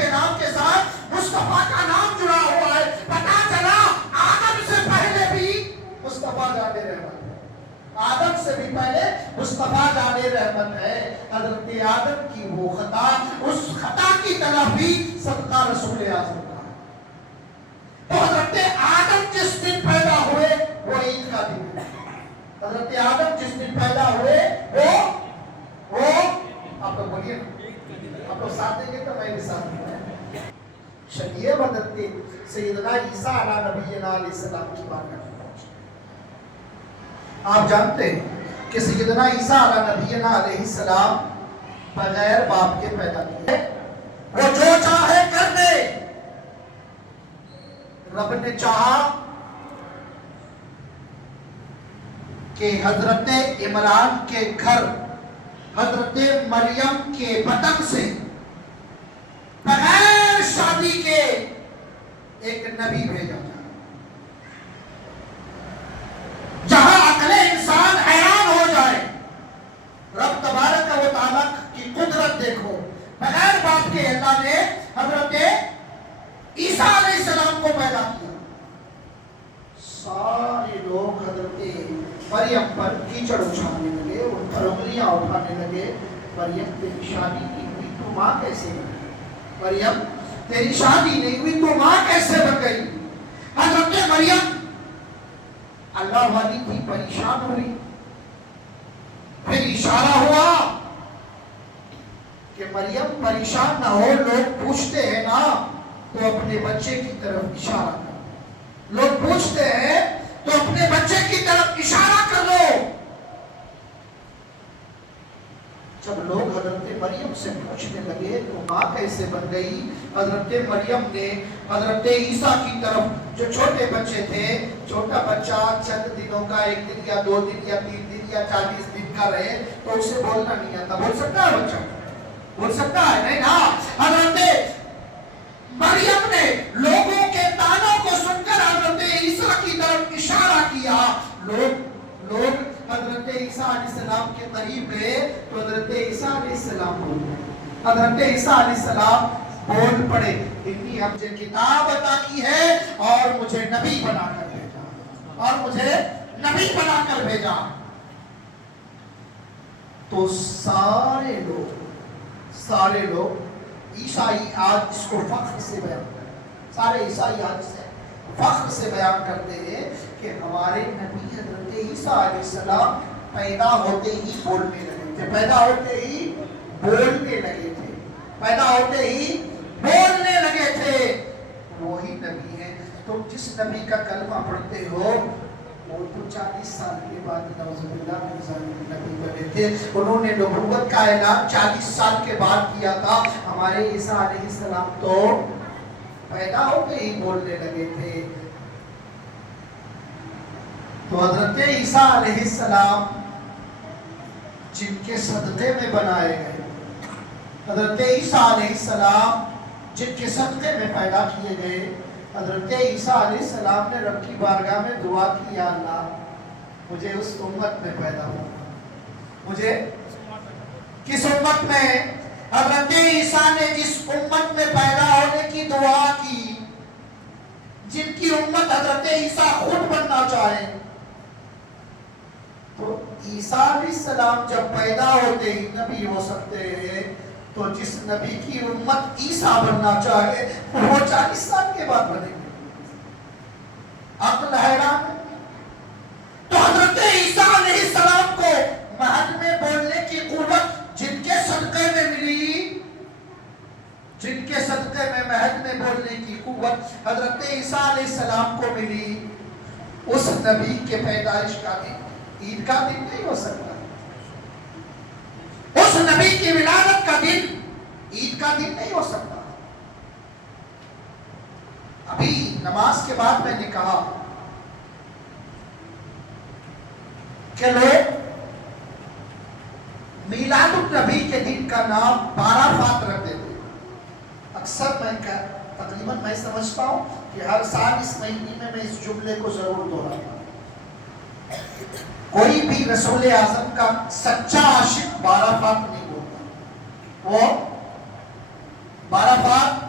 کے نام کے ساتھ مصطفیٰ کا نام جڑا ہوا ہے. پتا چلا آدم سے پہلے بھی مصطفیٰ جان رحمت ہے. آدم سے بھی پہلے مصطفیٰ جان رحمت ہے. حضرت آدم کی وہ خطا، اس خطا کی تلافی صدقہ رسول اعظم کا ہے. تو حضرت آدم جس دن پیدا ہوئے وہ عید کا دن ہے. حضرت آدم جس دن پیدا ہوئے وہ آپ تو بولیے آپ تو ساتھ دیں گے تو میں بھی ساتھ دوں. شریعہ بدلتے سیدنا عیسیٰ علیہ نبینا علیہ السلام کی بات کرتے پہنچے. آپ جانتے ہیں کہ سیدنا عیسیٰ علیہ نبینا علیہ السلام بغیر باپ کے پیدا کیے. وہ جو چاہے کر دے. رب نے چاہا کہ حضرت عمران کے گھر حضرت مریم کے بطن سے بغیر شادی کے ایک نبی بھیجا جائے. جہاں عقل انسان حیران ہو جائے. رب تبارک و تعالیٰ کی قدرت دیکھو. بغیر باپ کے اللہ نے حضرت عیسیٰ علیہ السلام کو پیدا کیا. سارے لوگ حضرت مریم پر کیچڑ اچھالنے لگے، ان پر انگلیاں اٹھانے لگے. مریم تیری شادی نہیں ہوئی تو ماں کیسے بن گئی؟ مریم تیری شادی نہیں ہوئی تو ماں کیسے بن گئی؟ حضرت مریم اللہ والی تھی، پریشان ہوئی. پھر اشارہ ہوا کہ مریم پریشان نہ ہو. لوگ پوچھتے ہیں نا تو اپنے بچے کی طرف اشارہ کر. لوگ پوچھتے ہیں تو اپنے بچے کی طرف اشارہ کر لو. جب لوگ حضرت مریم سے پوچھنے لگے تو ماں کیسے بن گئی، حضرت مریم نے حضرت عیسیٰ کی طرف، جو چھوٹے بچے تھے، چھوٹا بچہ چند دنوں کا، 1 دن یا 2 دن یا 3 دن یا 40 دن کا رہے تو اسے بولنا نہیں آتا. بول سکتا ہے بچہ؟ بول سکتا ہے نہیں نا. حضرت مریم نے لوگوں کے تانوں کو سن کر حضرت عیسیٰ کی طرف اشارہ کیا. لوگ حضرت عیسیٰ علیہ السلام کے قریب گئے تو حضرت عیسیٰ علیہ السلام بول پڑے. حضرت عیسیٰ علیہ السلام بول پڑے، انی ہم سے کتاب عطا کی ہے اور مجھے نبی بنا کر بھیجا، اور مجھے نبی بنا کر بھیجا. تو سارے لوگ عیسائی آج اس کو فخر سے بیان کرتے ہیں. سارے عیسائی آج سے فخر سے بیان کرتے ہیں کہ ہمارے نبی حضرت عیسیٰ علیہ السلام پیدا ہوتے ہی بولنے لگے تھے. پیدا ہوتے ہی بولنے لگے تھے. پیدا ہوتے ہی بولنے لگے تھے. وہی نبی ہے. تم جس نبی کا کلمہ پڑھتے ہو وہ تو 40 سال کے بعد نعوذ باللہ نبی بنے تھے. انہوں نے نبوت کا اعلان 40 سال کے بعد کیا تھا. ہمارے عیسیٰ علیہ السلام تو پیدا ہوتے ہی بولنے لگے تھے. تو حضرت عیسیٰ علیہ السلام جن کے صدقے میں بنائے گئے، حضرت عیسیٰ علیہ السلام جن کے صدقے میں پیدا کیے گئے، حضرت عیسیٰ علیہ السلام نے رب کی بارگاہ میں دعا کی، یا اللہ مجھے اس امت میں پیدا ہو. مجھے کس امت میں؟ حضرت عیسیٰ نے جس امت میں پیدا ہونے کی دعا کی، جن کی امت حضرت عیسیٰ خود بننا چاہے. تو عیسیٰ علیہ السلام جب پیدا ہوتے ہی نبی ہو سکتے ہیں تو جس نبی کی امت عیسیٰ بننا چاہے وہ 40 سال کے بعد بنے گے. عقل حیران ہے. تو حضرت عیسیٰ علیہ السلام کو مہد میں بولنے کی قوت جن کے صدقے میں ملی، جن کے صدقے میں مہد میں بولنے کی قوت حضرت عیسیٰ علیہ السلام کو ملی، اس نبی کے پیدائش کا دن عید کا دن نہیں ہو سکتا. اس نبی کی ولادت کا دن عید کا دن نہیں ہو سکتا. ابھی نماز کے بعد میں نے کہا کہ لوگ میلاد النبی کے دن کا نام 12 فات رکھتے تھے. اکثر تقریباً میں سمجھتا ہوں کہ ہر سال اس مہینے میں اس جملے کو ضرور دہراتا ہوں. کوئی بھی رسول اعظم کا سچا عاشق 12 فات نہیں بولتا. وہ 12 فات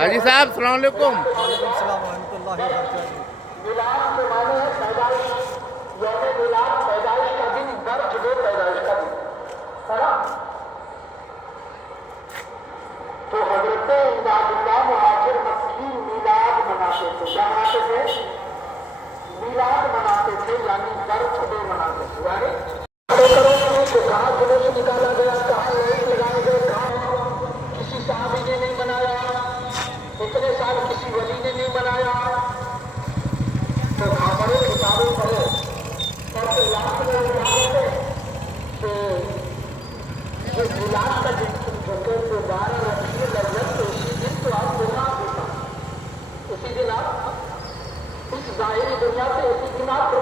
حاجی صاحب السلام علیکم. وعلیکم السلام ورحمۃ اللہ وبرکاتہ. میلاد کے معنی ہے پیدائش. یوم میلاد پیدائش کا دن, برتھ ڈے پیدائش کا دن ہے نا. تو حضرت عباد اللہ مہاجر مکی میلاد مناتے تھے. کیا مناتے تھے؟ میلاد مناتے تھے, یعنی برتھ ڈے مناتے تھے. یعنی کہاں جلوس نکالا گیا, کہاں لائٹ لگائے گئے, کہاں کسی صحابی نے نہیں منایا, اتنے سال کسی ولی نے نہیں منایا. تو خبریں کتابیں پڑھو اور پھر یاد میں کہ یہ میلاد کا دن تم جو کہتے 12 ربیع الاول, تو اسی دن تو آپ گناہ ہوتا, اسی دن آپ اس ظاہری دنیا سے اسی دن آپ